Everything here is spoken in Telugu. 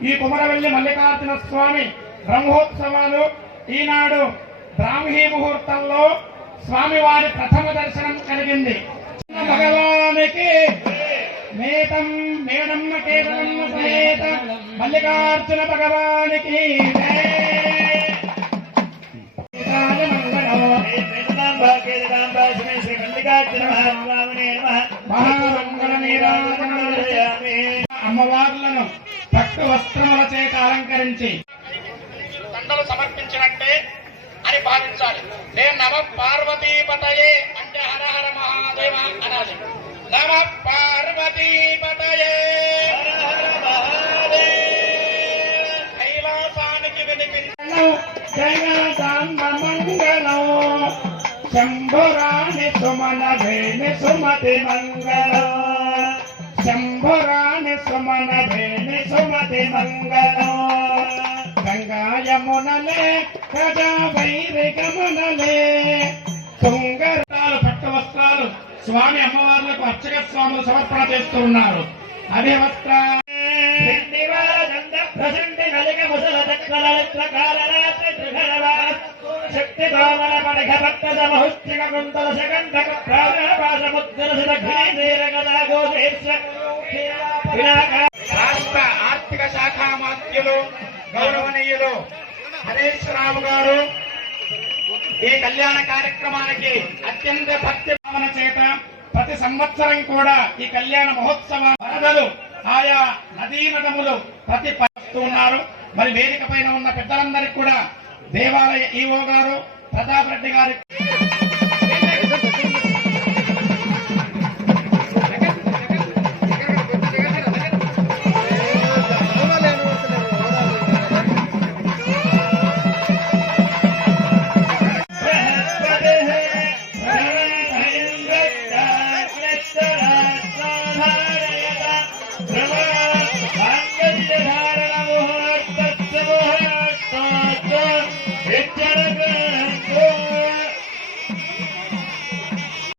ఈ కుమరవెల్లి మల్లికార్జున స్వామి బ్రహ్మోత్సవాలు ఈనాడు బ్రాహ్మీ ముహూర్తంలో స్వామివారి ప్రథమ దర్శనం కలిగింది. భగవానికి మేతం మేడమ్మ కేవలమ్మ సమేత మల్లికార్జున భగవానికి అమ్మవార్లను పట్టు వస్త్రముల చేత అలంకరించి దండలు సమర్పించినట్టే అని భావించాలి. నేను నమ పార్వతీపతయే శంభురాణి వైరి గమనలే పట్టు వస్త్రాలు స్వామి అమ్మవార్లకు అర్చక స్వాములు సమర్పణ చేస్తూ ఉన్నారు. అదే వస్త్ర ప్రసంటి నలిగ ముసల చక్రాల శక్తి భావన పడగ భక్త సమహుష్టిక కుంతల సగంధక ప్రాణపాస ముద్దల సిద్ధీర గదా రాష్ట్ర ఆర్థిక శాఖ మాత్యులు గౌరవనీయులు హరీష్ రావు గారు ఈ కళ్యాణ కార్యక్రమానికి అత్యంత భక్తి భావన చేత ప్రతి సంవత్సరం కూడా ఈ కళ్యాణ మహోత్సవ వరదలు ఆయా నదీ ప్రతి పరుస్తూ ఉన్నారు. మరి వేదిక పైన ఉన్న పెద్దలందరికీ కూడా దేవాలయ ఈఓ గారు ప్రతాప్ రెడ్డి గారి Hare Hit that